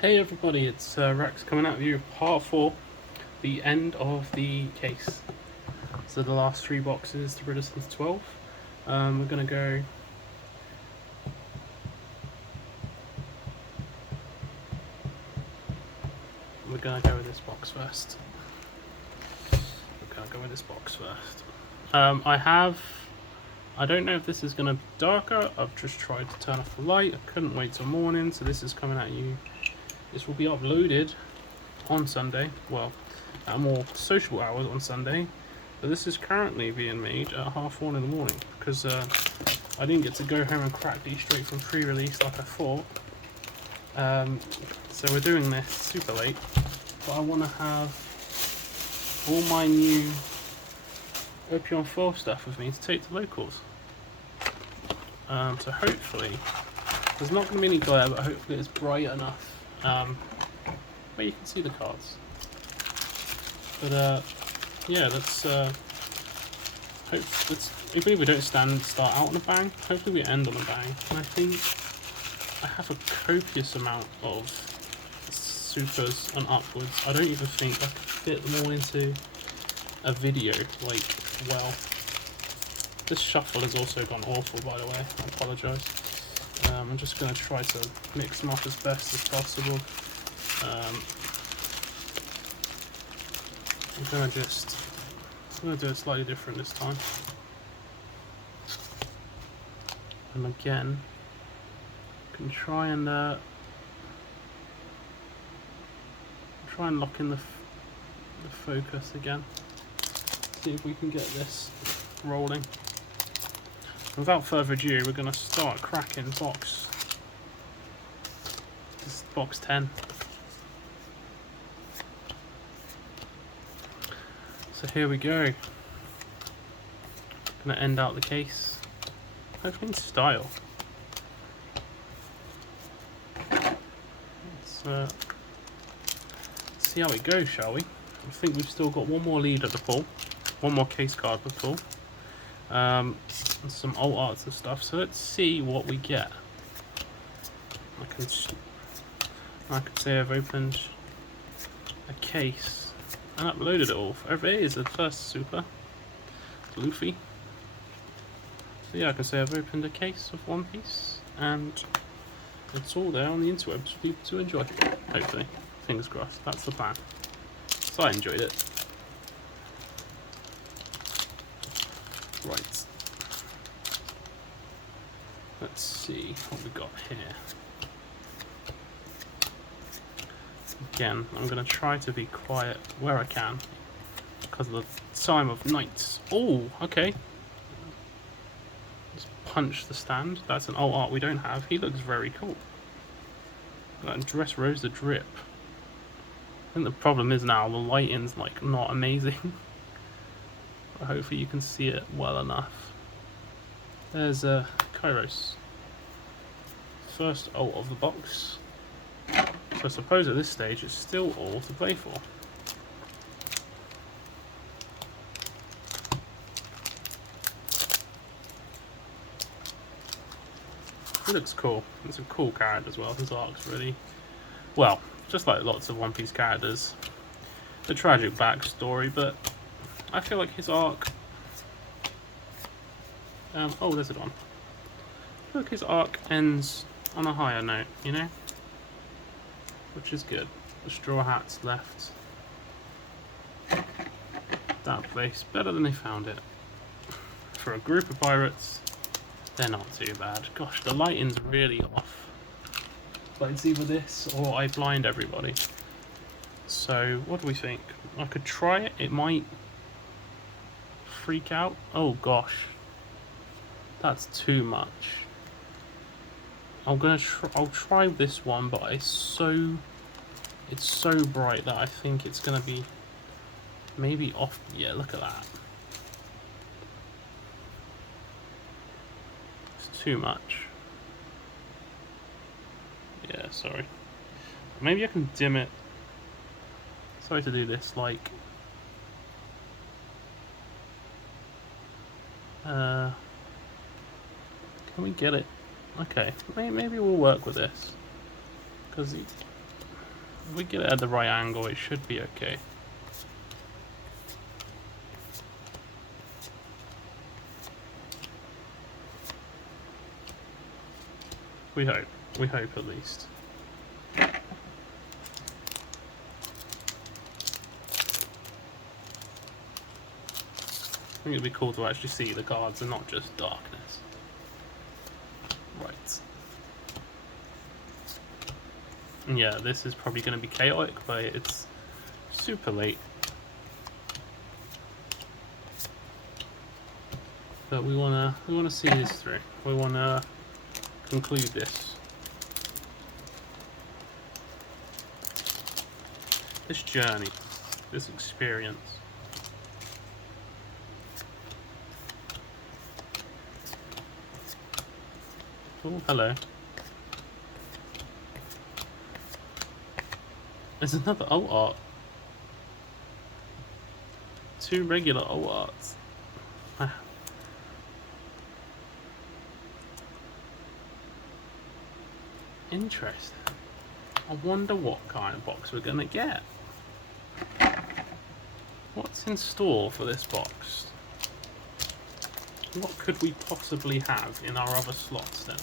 Hey everybody, it's Rex coming at you with part 4, the end of the case. So the last 3 boxes to Resistance 12. We're gonna go with this box first. I don't know if this is gonna be darker. I've just tried to turn off the light. I couldn't wait till morning, so this is coming at you. This will be uploaded on Sunday. Well, at more sociable hours on Sunday. But this is currently being made at 1:30 in the morning because I didn't get to go home and crack these straight from pre-release like I thought. So we're doing this super late, but I want to have all my new OP04 stuff with me to take to locals. So hopefully, there's not going to be any glare, but hopefully it's bright enough where you can see the cards. But yeah, let's even if we don't start out on a bang, hopefully we end on a bang. And I think I have a copious amount of supers and upwards. I don't even think I could fit them all into a video, like, well. This shuffle has also gone awful, by the way. I apologise. I'm just going to try to mix them up as best as possible. I'm going to do it slightly different this time. And again, I can try and lock in the focus again. See if we can get this rolling. Without further ado, we're going to start cracking box. This is box 10. So here we go. Going to end out the case, hopefully in style. Let's see how it goes, shall we? I think we've still got one more leader to pull, one more case card to pull. And some alt arts and stuff, so let's see what we get. I could say I've opened a case and uploaded it all. Over here is the first super, Luffy. So yeah, I can say I've opened a case of One Piece, and it's all there on the interwebs for people to enjoy, hopefully. Fingers crossed, that's the plan. So I enjoyed it. Right. Let's see what we got here. Again, I'm going to try to be quiet where I can because of the time of night. Oh, okay. Let's punch the stand. That's an alt art we don't have. He looks very cool. That Dress Rose the Drip. I think the problem is now the lighting's like not amazing. But hopefully you can see it well enough. There's Kairos. First alt of the box. So I suppose at this stage it's still all to play for. It looks cool. It's a cool character as well. His arc's really, well, just like lots of One Piece characters. A tragic backstory, but I feel like his arc... oh, there's it on. I feel like his arc ends on a higher note, you know? Which is good. The Straw Hats left that place better than they found it. For a group of pirates, they're not too bad. Gosh, the lighting's really off. But it's either this or I blind everybody. So, what do we think? I could try it. It might freak out. Oh gosh. That's too much. I'll try this one, but it's so bright that I think it's gonna be maybe off. Yeah, look at that. It's too much. Yeah, sorry. Maybe I can dim it. Sorry to do this, like... can we get it? Okay, maybe we'll work with this. Because If we get it at the right angle, it should be okay. We hope. We hope at least. I think it'd be cool to actually see the cards and not just darkness. Right. Yeah, this is probably going to be chaotic, but it's super late. But we wanna see this through. We wanna conclude this. This journey, this experience. Oh, hello. There's another alt art. 2 regular alt arts. Wow. Interesting. I wonder what kind of box we're gonna get. What's in store for this box? What could we possibly have in our other slots then?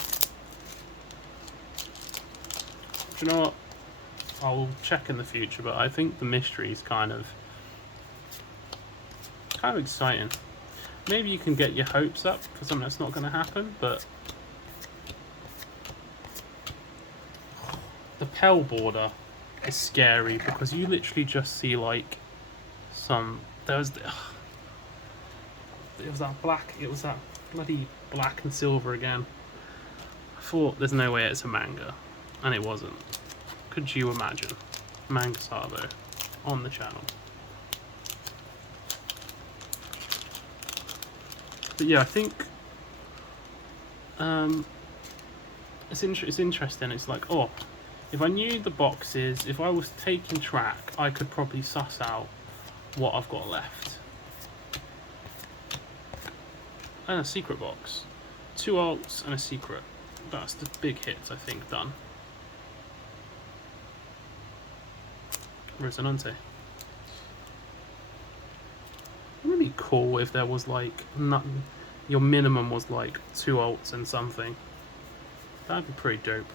Do you know what? I'll check in the future, but I think the mystery is kind of exciting. Maybe you can get your hopes up for something that's not going to happen, but the Pell border is scary because you literally just see like it was that black, it was that bloody black and silver again. I thought there's no way it's a manga, and it wasn't. Could you imagine? Manga Sabo on the channel. But yeah, I think it's interesting. It's like, oh, if I knew the boxes, if I was taking track, I could probably suss out what I've got left. And a secret box. 2 alts and a secret. That's the big hits, I think, done. Resonante. Wouldn't it be cool if there was like nothing, your minimum was like 2 alts and something? That'd be pretty dope.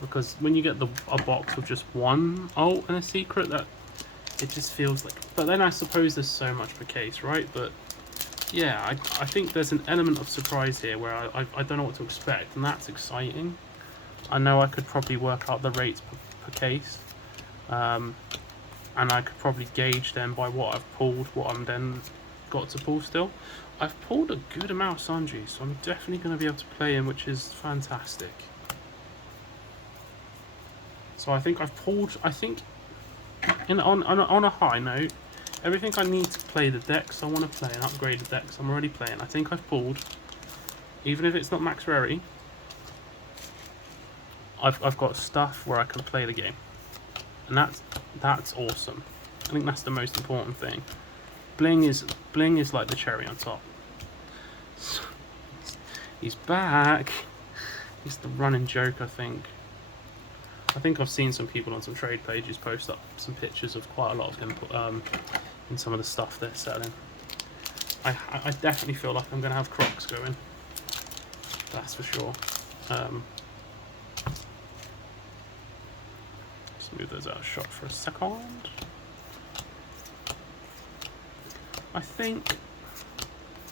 Because when you get a box with just 1 alt and a secret, that it just feels like. But then I suppose there's so much per case, right? But yeah, I think there's an element of surprise here where I don't know what to expect, and that's exciting. I know I could probably work out the rates per case, and I could probably gauge them by what I've pulled, what I'm then got to pull still. I've pulled a good amount of Sanji, so I'm definitely going to be able to play him, which is fantastic. So I think I've pulled, on a high note, everything I need to play the decks I want to play and upgrade the decks I'm already playing, I think I've pulled. Even if it's not max rarity, I've got stuff where I can play the game. And that's awesome. I think that's the most important thing. Bling is like the cherry on top. He's back. He's the running joke, I think. I think I've seen some people on some trade pages post up some pictures of quite a lot of him in some of the stuff they're selling. I definitely feel like I'm going to have Crocs going. That's for sure. Let's move those out of shot for a second. I think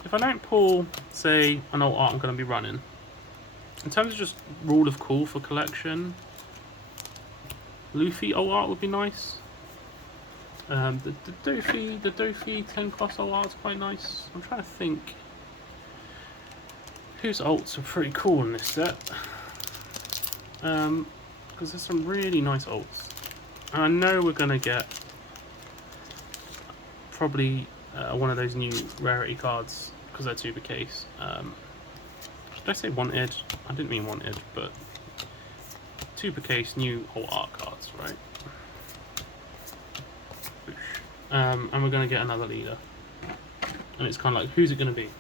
if I don't pull, say, an alt art I'm going to be running, in terms of just rule of cool for collection, Luffy alt art would be nice. The Dofi 10 cost alt art is quite nice. I'm trying to think whose alts are pretty cool in this set. Because there's some really nice alts. And I know we're going to get probably one of those new rarity cards because they're 2 per case. Did I say wanted? I didn't mean wanted, but 2 per case new alt art cards, right? And we're going to get another leader. And it's kind of like, who's it going to be?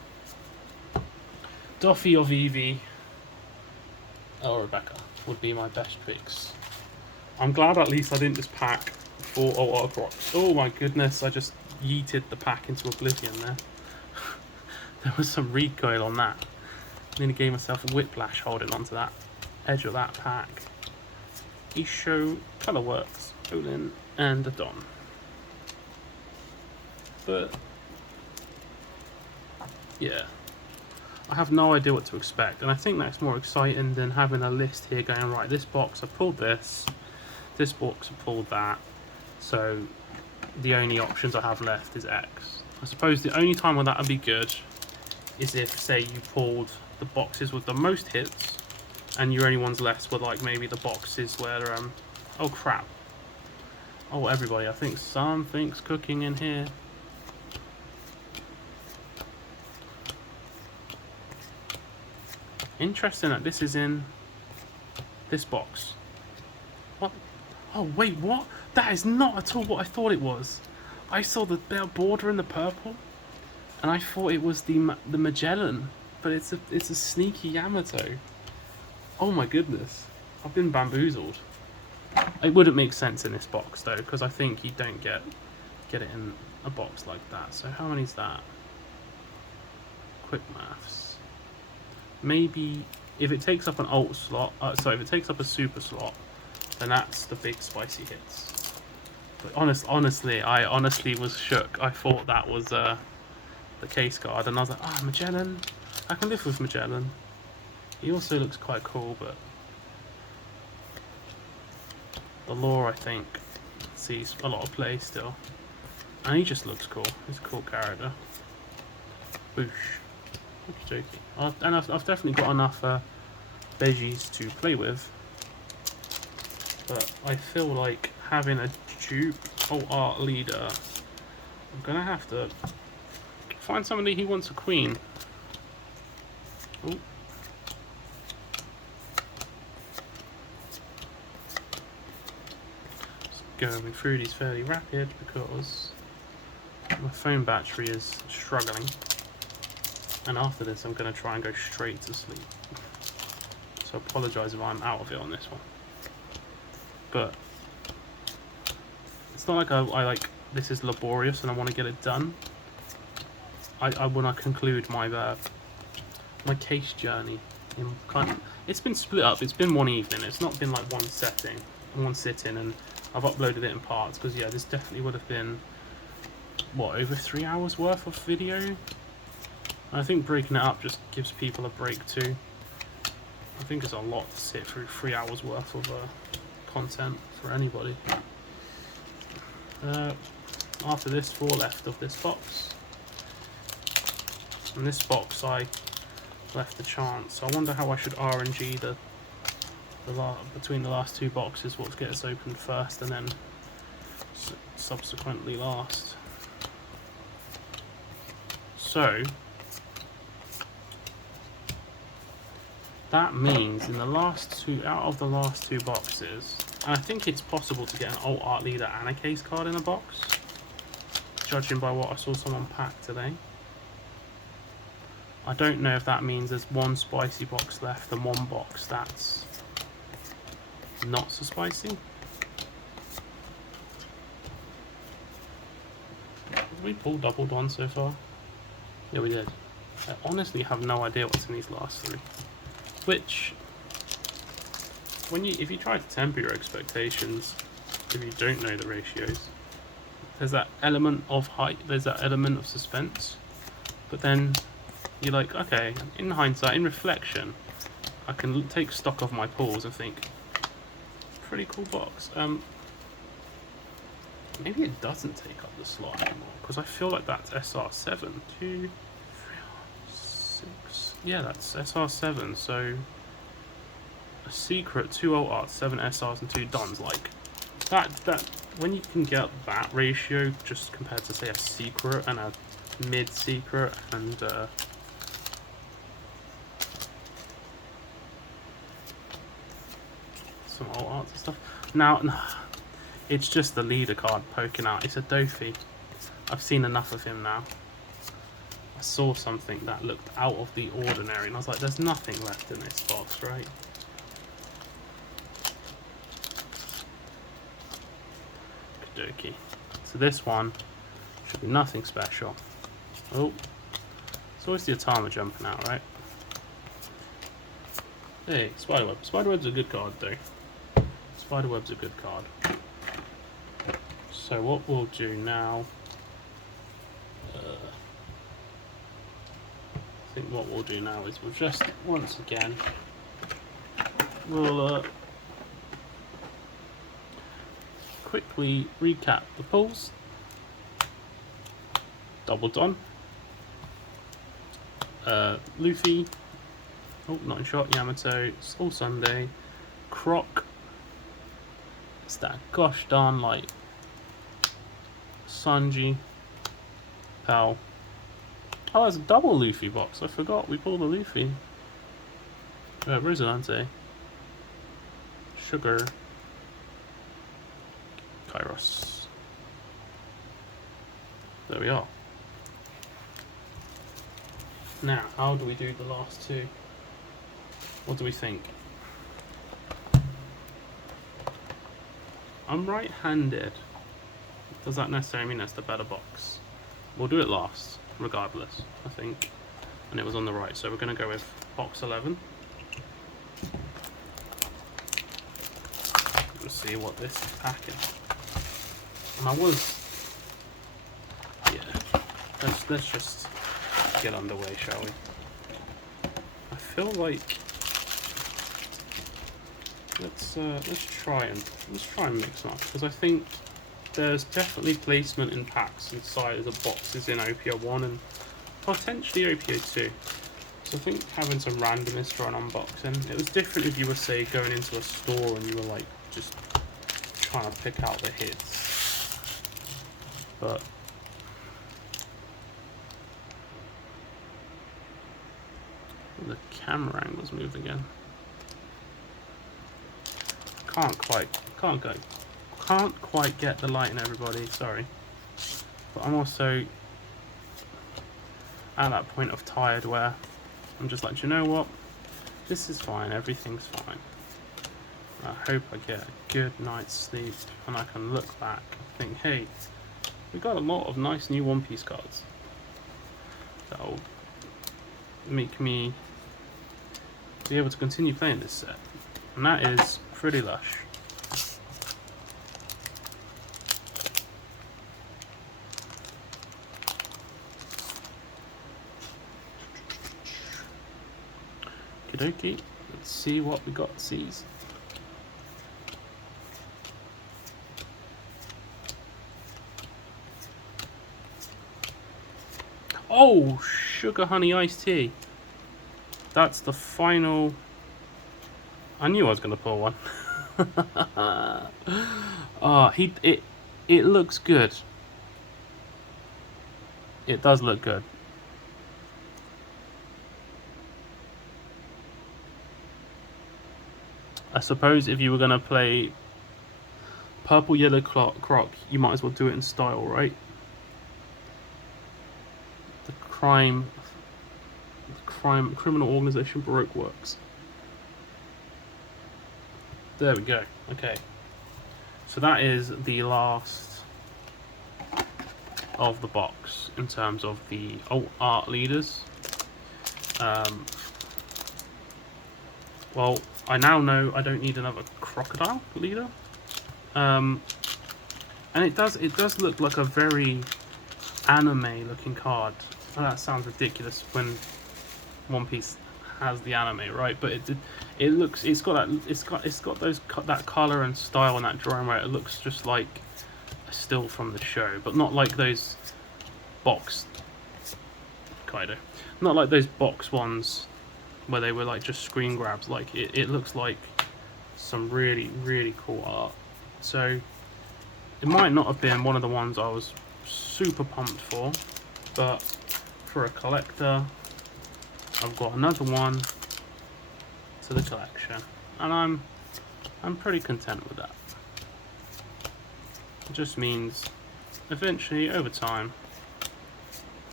Doffy or Vivi or Rebecca would be my best picks. I'm glad at least I didn't just pack 4 OR procs. Oh my goodness, I just yeeted the pack into oblivion there. There was some recoil on that. I nearly gave myself a whiplash holding onto that edge of that pack. Isho, Colorworks, Olin, and a Don. But yeah, I have no idea what to expect, and I think that's more exciting than having a list here going, right, this box I pulled this box I pulled that, so the only options I have left is X. I suppose the only time when that would be good is if, say, you pulled the boxes with the most hits and your only ones left were like maybe the boxes where oh crap, oh everybody, I think something's cooking in here. Interesting that this is in this box. What? Oh wait, what? That is not at all what I thought it was. I saw the border in the purple and I thought it was the Magellan, but it's a sneaky Yamato. Oh my goodness, I've been bamboozled. It wouldn't make sense in this box though, because I think you don't get it in a box like that. So how many is that? Quick maths. Maybe if it takes up an alt slot, if it takes up a super slot, then that's the big spicy hits. But honestly, I honestly was shook. I thought that was the case card, and I was like, ah, Magellan. I can live with Magellan. He also looks quite cool, but the lore, I think, sees a lot of play still. And he just looks cool. He's a cool character. Boosh. Okey dokey. And I've definitely got enough veggies to play with. But I feel like having a dupe art leader, I'm going to have to find somebody who wants a queen. Ooh. Going through these fairly rapid because my phone battery is struggling, and after this I'm going to try and go straight to sleep, so I apologise if I'm out of it on this one, but it's not like I like this is laborious and I want to get it done. I want to conclude my my case journey in kind of, it's been split up, it's been one evening, it's not been like one sitting, and I've uploaded it in parts because yeah, this definitely would have been what, over 3 hours worth of video. And I think breaking it up just gives people a break too. I think it's a lot to sit through 3 hours worth of content for anybody. After this, 4 left of this box. In this box I left a chance. I wonder how I should RNG between the last 2 boxes, what gets opened first and then subsequently last. So that means in the last 2 out of the last 2 boxes, and I think it's possible to get an alt art leader and a case card in a box, judging by what I saw someone pack today. I don't know if that means there's 1 spicy box left and 1 box that's not so spicy. Did we pull double Don so far? Yeah, we did. I honestly have no idea what's in these last 3. Which, if you try to temper your expectations, if you don't know the ratios, there's that element of height, there's that element of suspense, but then you're like, okay, in hindsight, in reflection, I can take stock of my pulls and think, pretty cool box. Maybe it doesn't take up the slot anymore, because I feel like that's SR7. 2, 3, 6. Yeah, that's SR7. So a secret, 2 alt arts, 7 SRs, and 2 Dons. Like that. When you can get that ratio, just compared to say a secret and a mid secret and some alt arts and stuff. Now, it's just the leader card poking out. It's a Dofi. I've seen enough of him now. I saw something that looked out of the ordinary, and I was like, there's nothing left in this box, right? dokie. So this one should be nothing special. Oh, it's always the Atama jumping out, right? Hey, Spiderweb. Spiderweb's a good card, though. Spiderweb's a good card. So what we'll do now... I think what we'll do now is we'll just, once again, we'll quickly recap the pulls. Double Don. Luffy. Oh, not in shot. Yamato. Soul Sunday. Croc. It's that gosh darn light. Sanji. Pal. Oh, there's a double Luffy box. I forgot we pulled the Luffy. Rosalante. Sugar. Kairos. There we are. Now, how do we do the last two? What do we think? I'm right-handed. Does that necessarily mean that's the better box? We'll do it last, regardless, I think. And it was on the right, so we're going to go with box 11. Let's see what this is packing. And I was... Yeah. Let's just get underway, shall we? I feel like... Let's try and mix them up, because I think there's definitely placement in packs and sizes of boxes in OP01 and potentially OP02. So I think having some randomness for an unboxing. It was different if you were, say, going into a store and you were like just trying to pick out the hits. But the camera angle's moved again. Can't quite get the light in, everybody, sorry. But I'm also at that point of tired where I'm just like, do you know what? This is fine, everything's fine. I hope I get a good night's sleep and I can look back and think, hey, we got a lot of nice new One Piece cards. That'll make me be able to continue playing this set. And that is pretty lush. Okie, let's see what we got. C's. Oh, sugar honey iced tea. That's the final. I knew I was going to pull one. Oh, it looks good. It does look good. I suppose if you were going to play Purple Yellow Croc, you might as well do it in style, right? The criminal organization Baroque Works. There we go. Okay. So that is the last of the box in terms of the alt art leaders. Well, I now know I don't need another crocodile leader, and it does look like a very anime looking card. Oh, that sounds ridiculous when One Piece has the anime, right? But it's got that color and style and that drawing where it looks just like a still from the show, but not like those box Kaido, not like those box ones where they were like just screen grabs. Like it looks like some really, really cool art. So it might not have been one of the ones I was super pumped for, but for a collector, I've got another one to the collection, and I'm pretty content with that. It just means eventually, over time,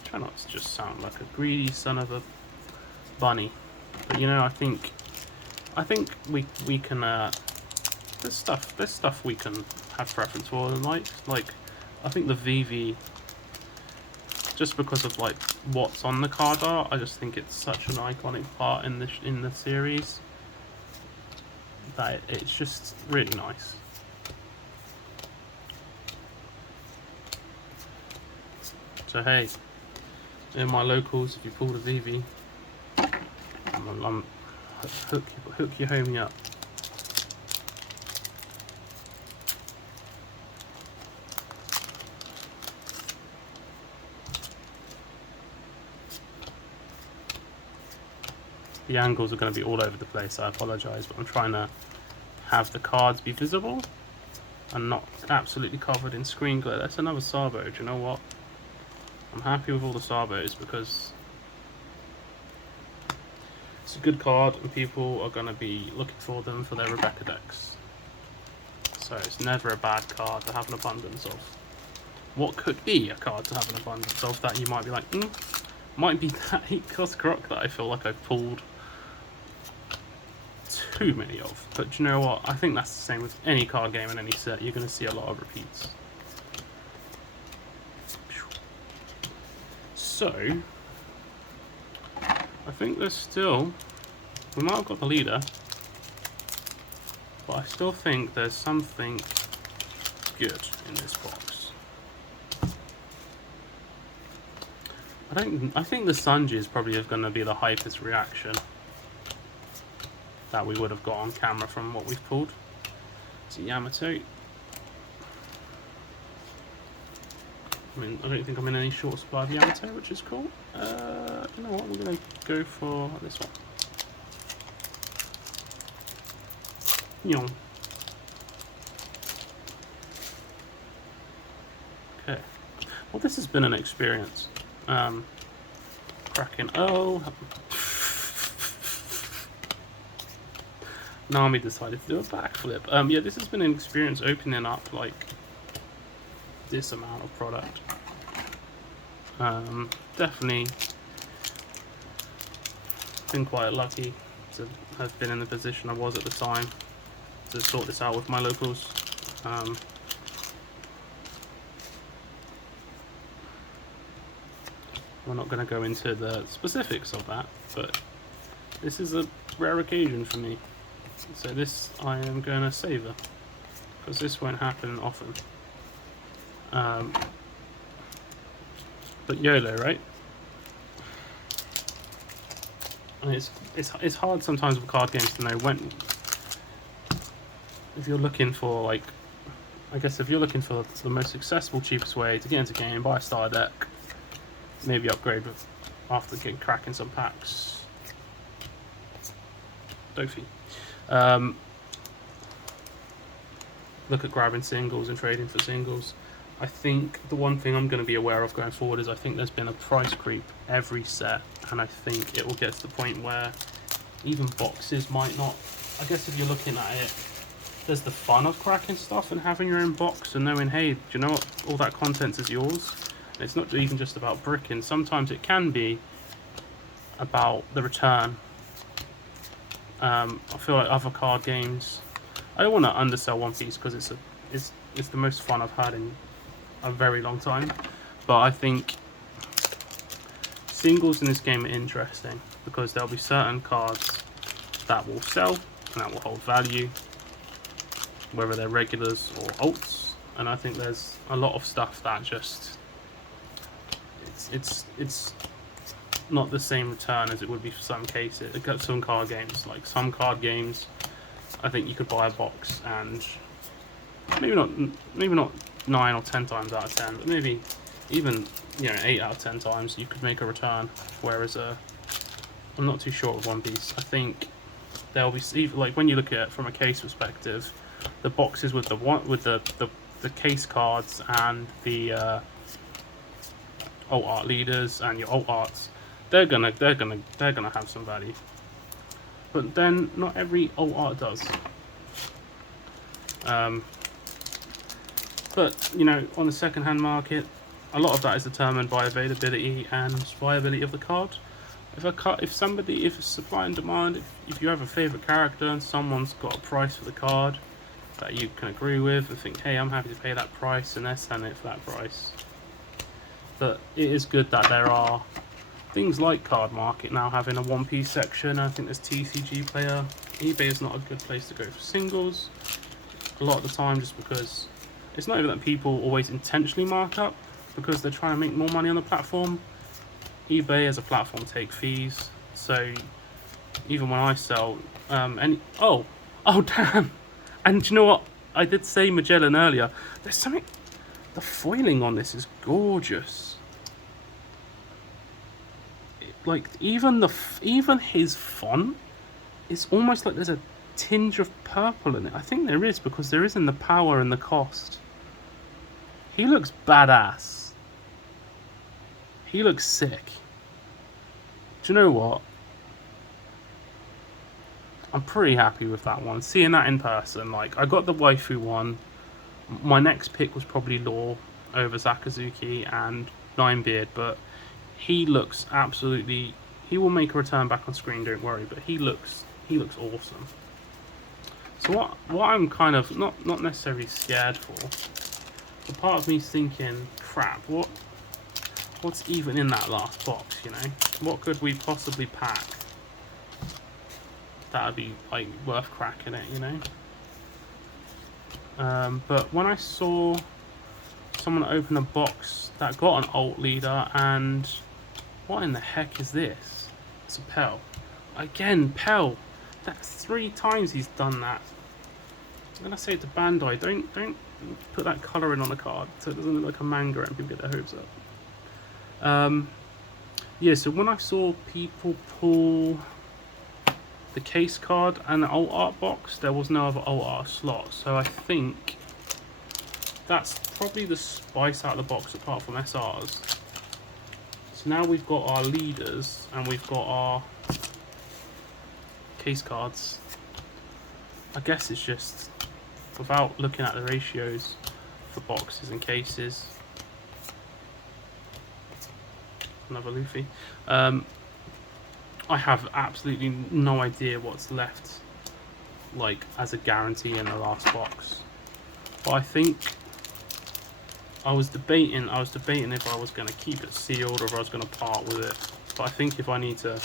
try not to just sound like a greedy son of a bunny. But you know, I think we can there's stuff we can have preference for, and like I think the VV, just because of like what's on the card art, I just think it's such an iconic part in the series that it's just really nice. So hey, in my locals, if you pull the VV, I'm hook your homie up. The angles are going to be all over the place, I apologise, but I'm trying to have the cards be visible and not absolutely covered in screen glare. That's another Sabo. Do you know what? I'm happy with all the Sabos because it's a good card and people are going to be looking for them for their Rebecca decks. So it's never a bad card to have an abundance of. What could be a card to have an abundance of that you might be like, might be that 8-cost Croc that I feel like I've pulled too many of. But do you know what? I think that's the same with any card game in any set. You're going to see a lot of repeats. So, I think there's still, we might have got the leader, but I still think there's something good in this box. I think the Sunji is probably going to be the hypest reaction that we would have got on camera from what we've pulled. It's a Yamato. I mean, I don't think I'm in any short supply of Yamato, which is cool. You know what? We're going to go for this one. Yong. Okay. Well, this has been an experience. Cracking. Oh. Nami decided to do a backflip. Yeah, this has been an experience opening up like this amount of product. Definitely been quite lucky to have been in the position I was at the time to sort this out with my locals. We're not going to go into the specifics of that, but this is a rare occasion for me. So this I am going to savour, because this won't happen often. But YOLO, right? And it's hard sometimes with card games to know when, if you're looking for like, I guess if you're looking for the most accessible, cheapest way to get into game, buy a starter deck, maybe upgrade with, after getting cracking some packs. Dofi. Look at grabbing singles and trading for singles. I think the one thing I'm going to be aware of going forward is I think there's been a price creep every set, and I think it will get to the point where even boxes might not. I guess if you're looking at it, there's the fun of cracking stuff and having your own box and knowing, hey, do you know what, all that content is yours. And it's not even just about bricking. Sometimes it can be about the return. I feel like other card games, I don't want to undersell One Piece because it's the most fun I've had in a very long time, but I think singles in this game are interesting because there'll be certain cards that will sell and that will hold value, whether they're regulars or alts, and I think there's a lot of stuff that just it's not the same return as it would be for some cases. Some card games, like some card games, I think you could buy a box and maybe not 9 or 10 times out of 10, but maybe even 8 out of 10 times you could make a return. Whereas I'm not too sure with One Piece. I think there'll be, like when you look at it from a case perspective, the boxes with the case cards and the alt art leaders and your alt arts, they're gonna have some value. But then not every alt art does. But on the second-hand market, a lot of that is determined by availability and viability of the card. If it's supply and demand, if you have a favorite character and someone's got a price for the card, that you can agree with and think, hey, I'm happy to pay that price, and they're selling it for that price. But it is good that there are things like Card Market now having a 1P section. I think there's TCG Player. eBay is not a good place to go for singles a lot of the time, just because it's not even that people always intentionally mark up because they're trying to make more money on the platform. eBay as a platform take fees, so even when I sell oh damn, and do you know what, I did say Magellan earlier, there's something, the foiling on this is gorgeous. Like even his font is almost like there's a tinge of purple in it. I think there is, because there is in the power and the cost. He looks badass. He looks sick. Do you know what? I'm pretty happy with that one. Seeing that in person, like, I got the waifu one. My next pick was probably Law over Sakazuki and Ninebeard, but he looks absolutely... He will make a return back on screen, don't worry, but he looks awesome. So what I'm kind of not necessarily scared for, but part of me's thinking, crap, what's even in that last box, you know? What could we possibly pack that would be like worth cracking it, you know? But when I saw someone open a box that got an alt leader, and what in the heck is this? It's a Pell. Again, Pell. That's 3 times he's done that. I'm gonna say to Bandai, don't put that colouring on the card so it doesn't look like a manga and people get their hopes up. Yeah, so when I saw people pull the case card and the alt art box, there was no other alt art slot, so I think that's probably the spice out of the box apart from SRs. So now we've got our leaders and we've got our case cards. I guess it's just, without looking at the ratios for boxes and cases, another Luffy, I have absolutely no idea what's left, like, as a guarantee in the last box. But I think I was debating if I was going to keep it sealed or if I was going to part with it. But I think if I need to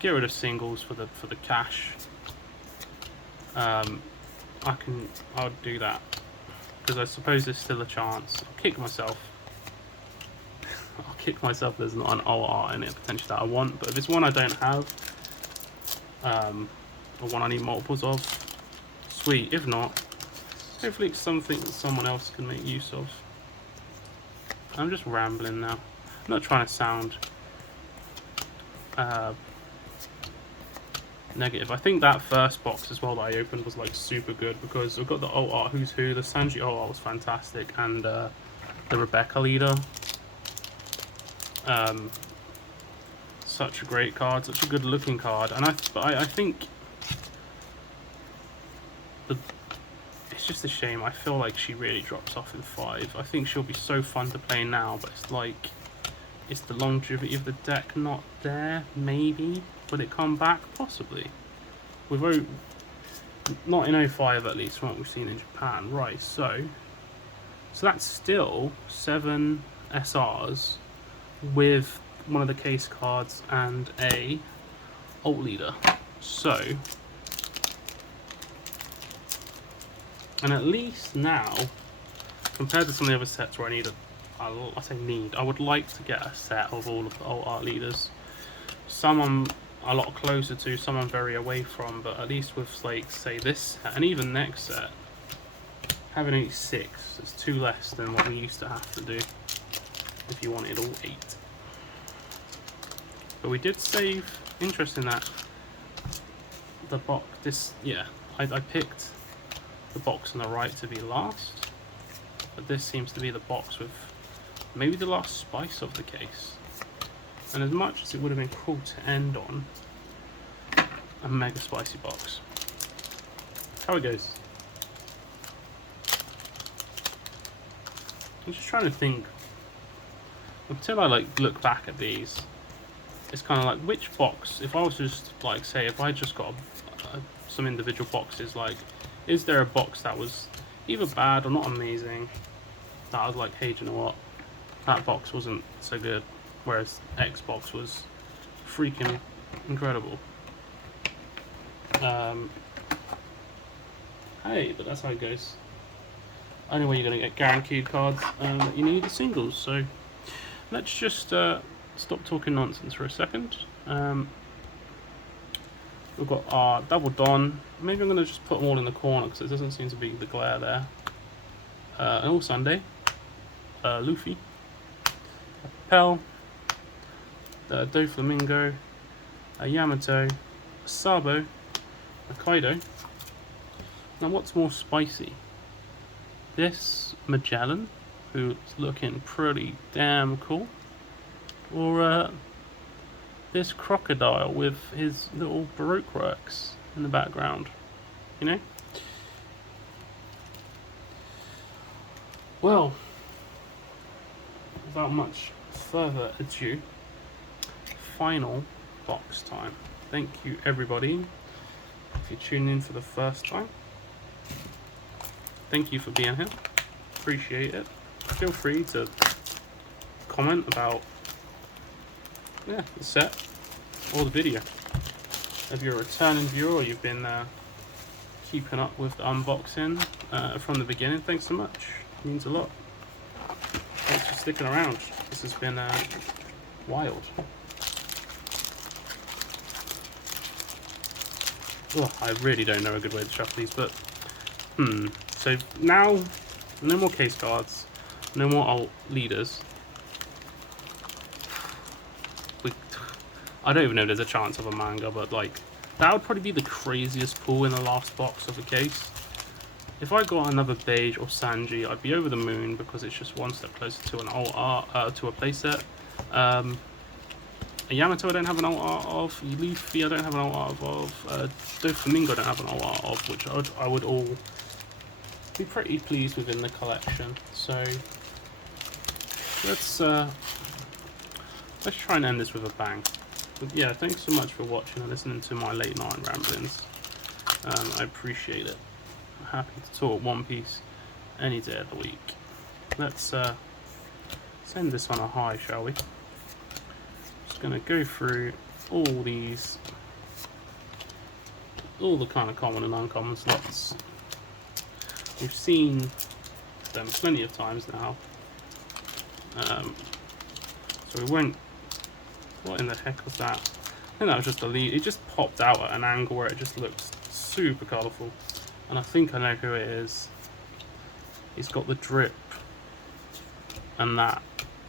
get rid of singles for the cash, I'll do that, because I suppose there's still a chance. I'll kick myself there's not an alt art in it potentially that I want, but if it's one I don't have, or one I need multiples of, sweet. If not, hopefully it's something that someone else can make use of. I'm just rambling now. I'm not trying to sound negative. I think that first box as well that I opened was like super good, because I've got the alt art Who's Who, the Sanji alt art was fantastic, and the Rebecca leader. Such a great card, such a good looking card, and I think it's just a shame. I feel like she really drops off in 5. I think she'll be so fun to play now, but it's like, is the longevity of the deck not there? Maybe. Will it come back? Possibly. Not in 05 at least, from what we've seen in Japan. Right, so that's still 7 SRs with one of the case cards and a alt leader. So, and at least now, compared to some of the other sets where I would like to get a set of all of the alt art leaders. Some I'm a lot closer to, some I'm very away from, but at least with, like, say this set, and even next set, having only 6 is 2 less than what we used to have to do if you wanted all 8. But we did save, interesting that the box, I picked the box on the right to be last, but this seems to be the box with maybe the last spice of the case. And as much as it would have been cool to end on a mega spicy box, how it goes. I'm just trying to think, until I like look back at these, it's kind of like, which box, if I was just like, say if I just got some individual boxes, like is there a box that was either bad or not amazing that I was like, hey, do you know what, that box wasn't so good, whereas Xbox was freaking incredible. Hey, but that's how it goes. Only way you're going to get guaranteed cards that you need are singles. So let's just stop talking nonsense for a second. We've got our double Don. Maybe I'm going to just put them all in the corner because it doesn't seem to be the glare there. An All Sunday, Luffy, a Pell, a Doflamingo, a Yamato, a Sabo, a Kaido. Now what's more spicy? This Magellan, who's looking pretty damn cool, or this crocodile with his little Baroque works in the background, you know? Well, without much further ado, final box time. Thank you everybody if you're tuning in for the first time. Thank you for being here, appreciate it. Feel free to comment about the set or the video. If you're a returning viewer or you've been keeping up with the unboxing from the beginning, thanks so much, it means a lot. Thanks for sticking around, this has been wild. Oh, I really don't know a good way to shuffle these, but so now no more case cards, no more alt leaders. I don't even know if there's a chance of a manga, but like that would probably be the craziest pull in the last box of the case. If I got another Beige or Sanji, I'd be over the moon because it's just one step closer to an alt art, to a playset. A Yamato I don't have an alt art of, Luffy I don't have an alt art of, Doflamingo I don't have an alt art of, which I would all be pretty pleased with in the collection. So let's try and end this with a bang. But yeah, thanks so much for watching and listening to my late night ramblings. I appreciate it. I'm happy to talk One Piece any day of the week. Let's send this on a high, shall we? Just gonna go through all these, all the kind of common and uncommon slots. We've seen them plenty of times now, so we won't. What in the heck was that? I think that was just a lead. It just popped out at an angle where it just looks super colourful, and I think I know who it is. He's got the drip and that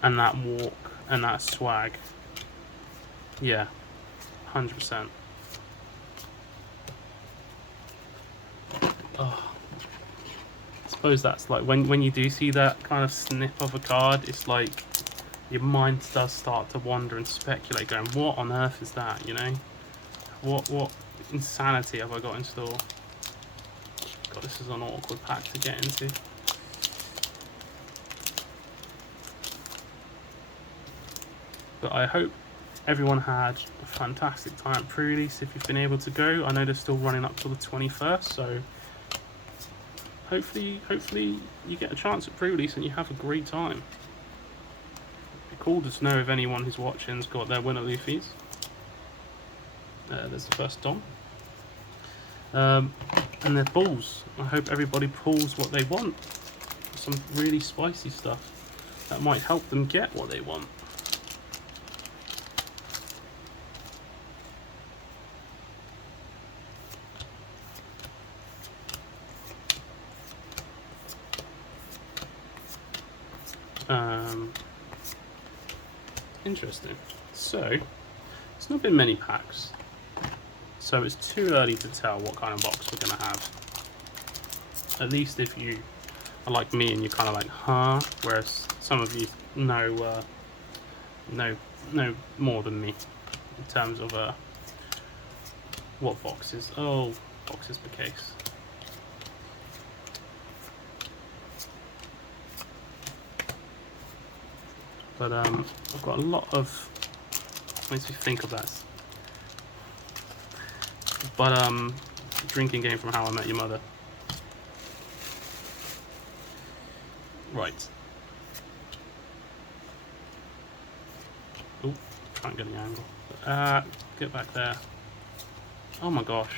walk and that swag. Yeah, 100%. Oh. I suppose that's like when you do see that kind of snip of a card, it's like your mind does start to wander and speculate, going, what on earth is that, you know? What insanity have I got in store? God, this is an awkward pack to get into. But I hope everyone had a fantastic time at pre-release if you've been able to go. I know they're still running up till the 21st, so hopefully you get a chance at pre-release and you have a great time. It'd be cool to know if anyone who's watching's got their winner Luffy's. There's the first Dom. And their pulls. I hope everybody pulls what they want. Some really spicy stuff that might help them get what they want. Interesting. So, it's not been many packs, so it's too early to tell what kind of box we're going to have. At least if you are like me and you're kind of like, huh? Whereas some of you know more than me in terms of what boxes. Oh, boxes per case. But I've got a lot of, makes me think of that. But drinking game from How I Met Your Mother. Right. Oh, try and get the angle. Get back there. Oh my gosh.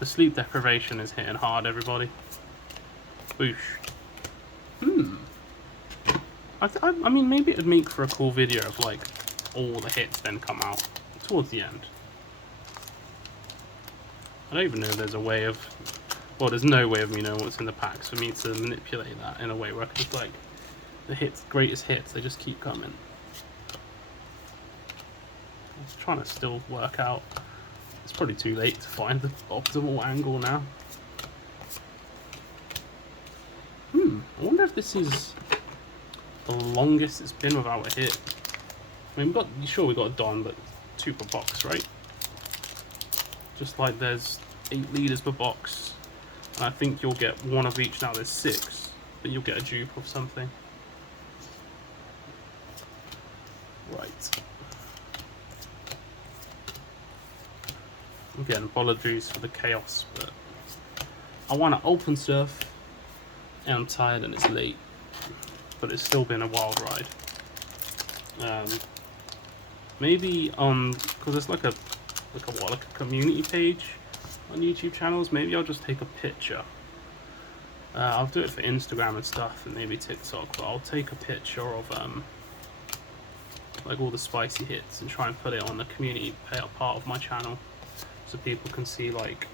The sleep deprivation is hitting hard, everybody. Boosh. I mean, maybe it'd make for a cool video of, like, all the hits then come out towards the end. I don't even know if there's a way of... Well, there's no way of me knowing what's in the packs for me to manipulate that in a way where I can just, like, the hits, greatest hits, they just keep coming. I was trying to still work out. It's probably too late to find the optimal angle now. I wonder if this is the longest it's been without a hit. I mean, we got a Don, but 2 per box, right? Just like there's 8 leaders per box. And I think you'll get 1 of each. Now there's 6, but you'll get a dupe of something. Right. Again, apologies for the chaos, but I want to open stuff, and I'm tired and it's late. But it's still been a wild ride. Maybe because there's like a community page on YouTube channels. Maybe I'll just take a picture. I'll do it for Instagram and stuff, and maybe TikTok. But I'll take a picture of like all the spicy hits and try and put it on the community part of my channel, so people can see like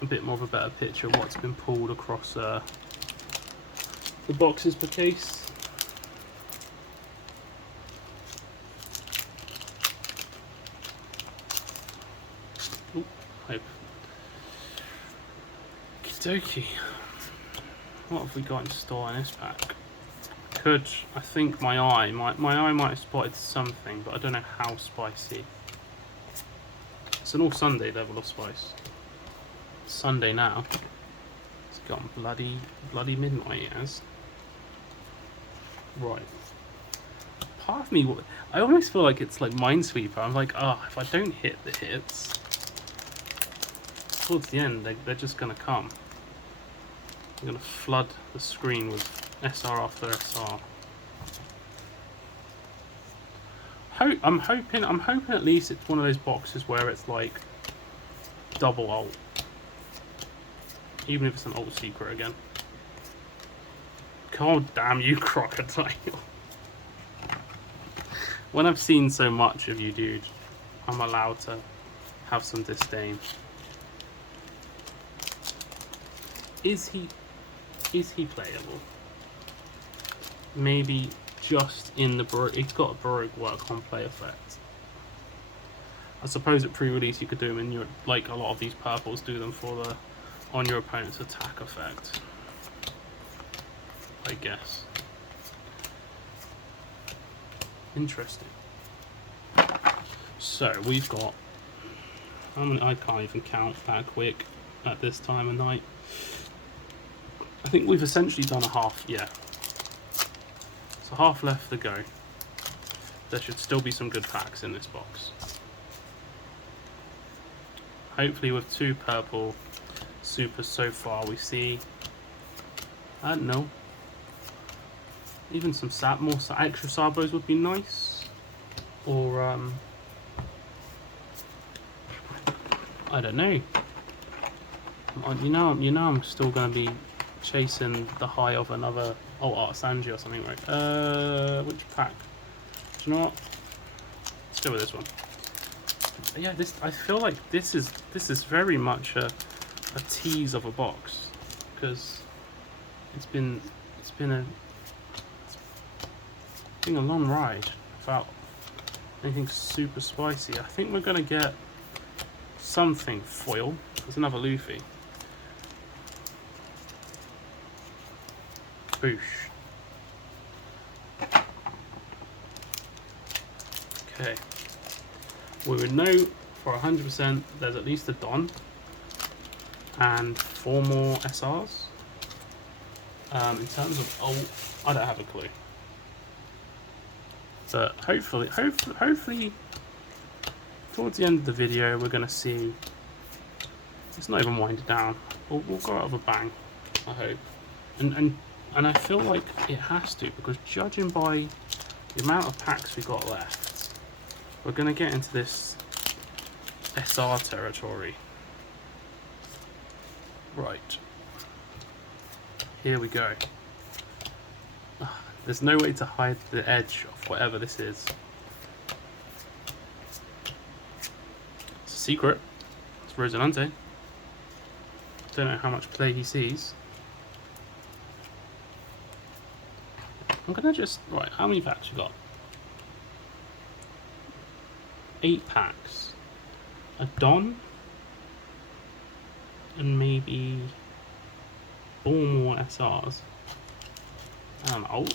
a bit more of a better picture of what's been pulled across the boxes per case. Okie dokie. What have we got in store in this pack? I think my eye might have spotted something, but I don't know how spicy. It's an all Sunday level of spice. It's Sunday now. It's gone bloody midnight, it has. Right. Part of me, I almost feel like it's like Minesweeper. I'm like, if I don't hit the hits, towards the end, they're just gonna come. I'm gonna flood the screen with SR after SR. I'm hoping at least it's one of those boxes where it's like double ult, even if it's an ult secret again. God damn you, Crocodile! When I've seen so much of you, dude, I'm allowed to have some disdain. Is he playable? Maybe just in the Baroque. He's got a Baroque work on play effect. I suppose at pre-release you could do them in your, like a lot of these purples do them for the on your opponent's attack effect, I guess. Interesting. So we've got, how many? I can't even count that quick at this time of night. I think we've essentially done a half, yeah. So half left to go. There should still be some good packs in this box. Hopefully with 2 purple supers so far we see, I don't know, even some more extra Sabos would be nice. Or I don't know. You know I'm still gonna be chasing the high of another Art Sanji or something, right? Which pack? Do you know what? Let's go with this one. But yeah, I feel like this is very much a tease of a box, because it's been a long ride without anything super spicy. I think we're gonna get something foil. There's another Luffy. Boosh. Okay. We would know for 100% there's at least a Don and 4 more SRs. In terms of ult, I don't have a clue. But hopefully towards the end of the video we're gonna see. It's not even winded down. We'll go out of a bang, I hope. And And I feel like it has to, because judging by the amount of packs we got left, we're going to get into this SR territory. Right. Here we go. There's no way to hide the edge of whatever this is. It's a secret. It's Rosinante. Don't know how much play he sees. I'm gonna just... Right, how many packs you got? 8 packs. A Don. And maybe 4 more SRs. And an ult.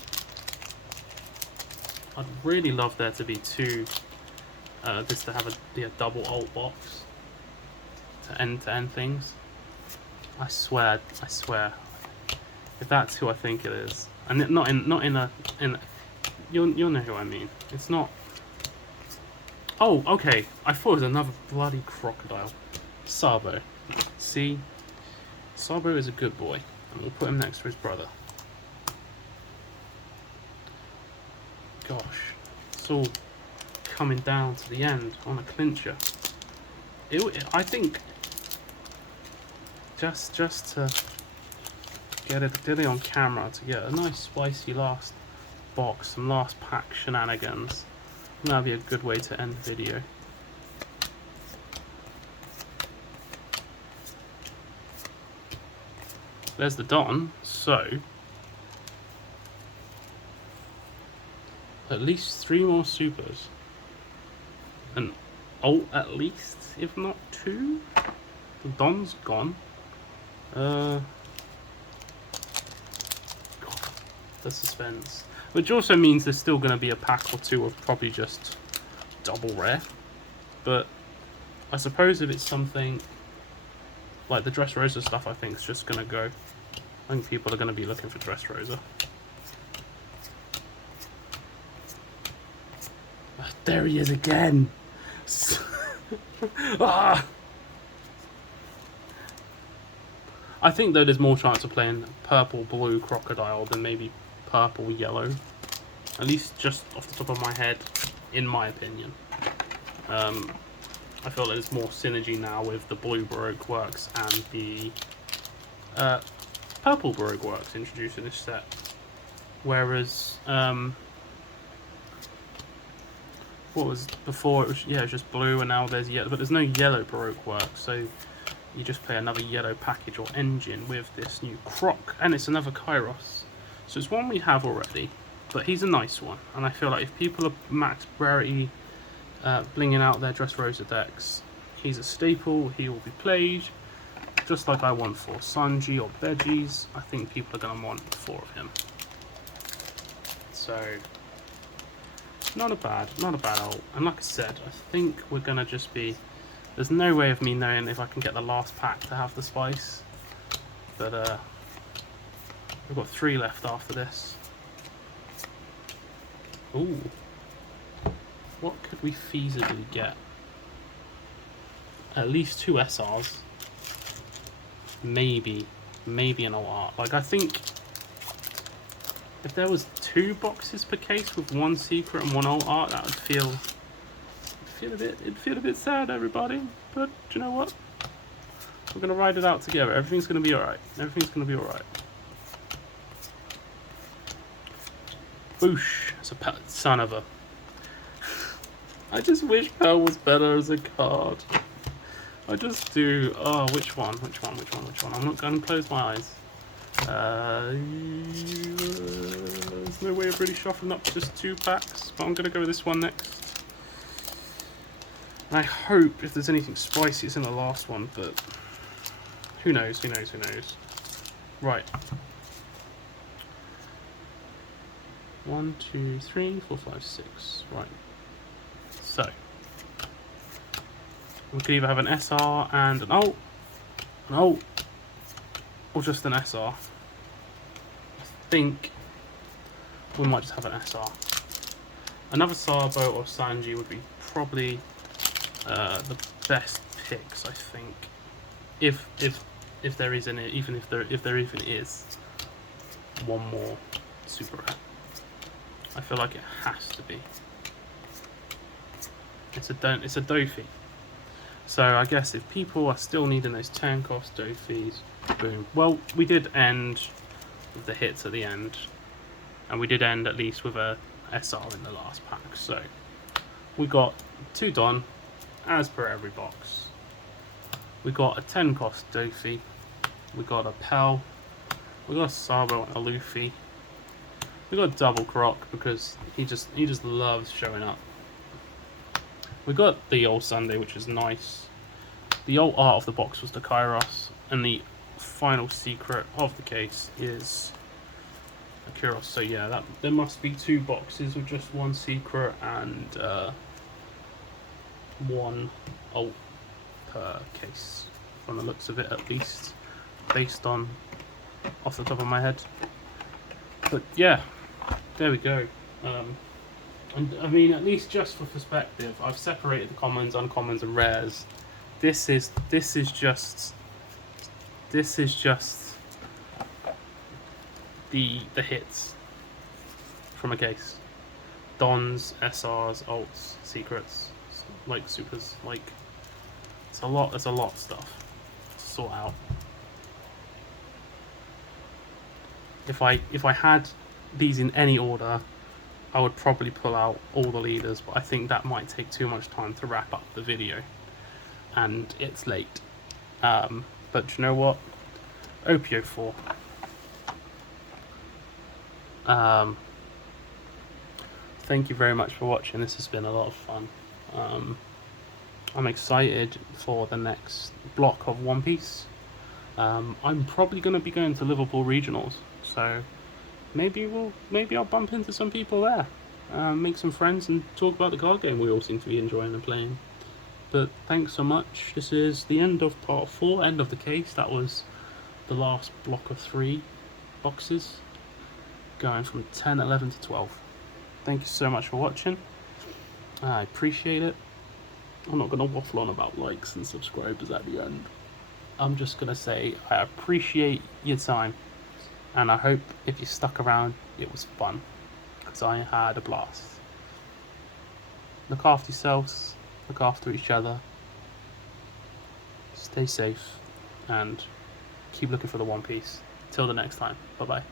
I'd really love there to be 2... this to have a double ult box. To end things. I swear. If that's who I think it is. And not in a you'll know who I mean. It's not. Oh, okay. I thought it was another bloody crocodile. Sabo. See, Sabo is a good boy, and we'll put him next to his brother. Gosh, it's all coming down to the end on a clincher. I think just to get it on camera, to get a nice spicy last box, some last pack shenanigans. That'd be a good way to end the video. There's the Don, so at least 3 more supers. An ult at least, if not 2. The Don's gone. God, the suspense. Which also means there's still going to be a pack or 2 of probably just double rare. But I suppose if it's something like the Dressrosa stuff, I think is just going to go. I think people are going to be looking for Dressrosa. There he is again! Ah! I think though there's more chance of playing purple blue crocodile than maybe purple yellow. At least just off the top of my head, in my opinion. I feel like there's more synergy now with the blue Baroque works and the purple Baroque works introduced in this set. Whereas what was before, it was, yeah, it was just blue, and now there's yellow, but there's no yellow Baroque work, so you just play another yellow package or engine with this new Croc, and it's another Kairos. So it's one we have already, but he's a nice one, and I feel like if people are max rarity blinging out their Dressrosa decks, he's a staple, he will be played, just like I want for Sanji or Veggies. I think people are going to want 4 of him. So not a bad ult. And like I said, I think we're going to just be... There's no way of me knowing if I can get the last pack to have the spice. But we've got 3 left after this. Ooh. What could we feasibly get? At least 2 SRs. Maybe an alt art. Like, I think if there was 2 boxes per case with 1 secret and 1 alt art, that would it'd feel a bit sad, everybody. But do you know what? We're gonna ride it out together. Everything's gonna be alright. Everything's gonna be alright. Boosh. It's a son of a... I just wish Pell was better as a card. I just do. Oh, which one? I'm not going to close my eyes. There's no way of really shuffling up just 2 packs, but I'm going to go with this one next. And I hope if there's anything spicy, it's in the last one, but who knows? Right. 1, 2, 3, 4, 5, 6. Right. So we could either have an SR and an ult, or just an SR. I think we might just have an SR. Another Sabo or Sanji would be probably the best picks, I think. If there is any, even if there even is. one more super rare. I feel like it has to be. It's a Dofi. So I guess if people are still needing those 10 cost Dofis, boom. Well, we did end with the hits at the end, and we did end at least with a SR in the last pack. So we got 2 Don, as per every box. We got a 10 cost Dofi. We got a Pell. We got a Sabo and a Luffy. We got a double Croc because he just loves showing up. We got the old Sunday, which is nice. The old art of the box was the Kairos, and the final secret of the case is a Kyros. So yeah, there must be 2 boxes with just 1 secret and 1 alt per case, from the looks of it at least, based on off the top of my head. But yeah, there we go. And I mean, at least just for perspective, I've separated the commons, uncommons, and rares. This is just the hits from a case. Dons, SRs, alts, secrets, like supers, like it's a lot of stuff to sort out. If I had these in any order, I would probably pull out all the leaders, but I think that might take too much time to wrap up the video, and it's late. But you know what? OP04. Thank you very much for watching. This has been a lot of fun. I'm excited for the next block of One Piece. I'm probably going to be going to Liverpool regionals, so maybe I'll bump into some people there, make some friends, and talk about the card game we all seem to be enjoying and playing. But thanks so much. This is the end of part 4, end of the case. That was the last block of 3 boxes, going from 10, 11 to 12. Thank you so much for watching. I appreciate it. I'm not going to waffle on about likes and subscribers at the end. I'm just going to say I appreciate your time, and I hope if you stuck around it was fun, because I had a blast. Look after yourselves, look after each other, stay safe, and keep looking for the One Piece. Till the next time, bye bye.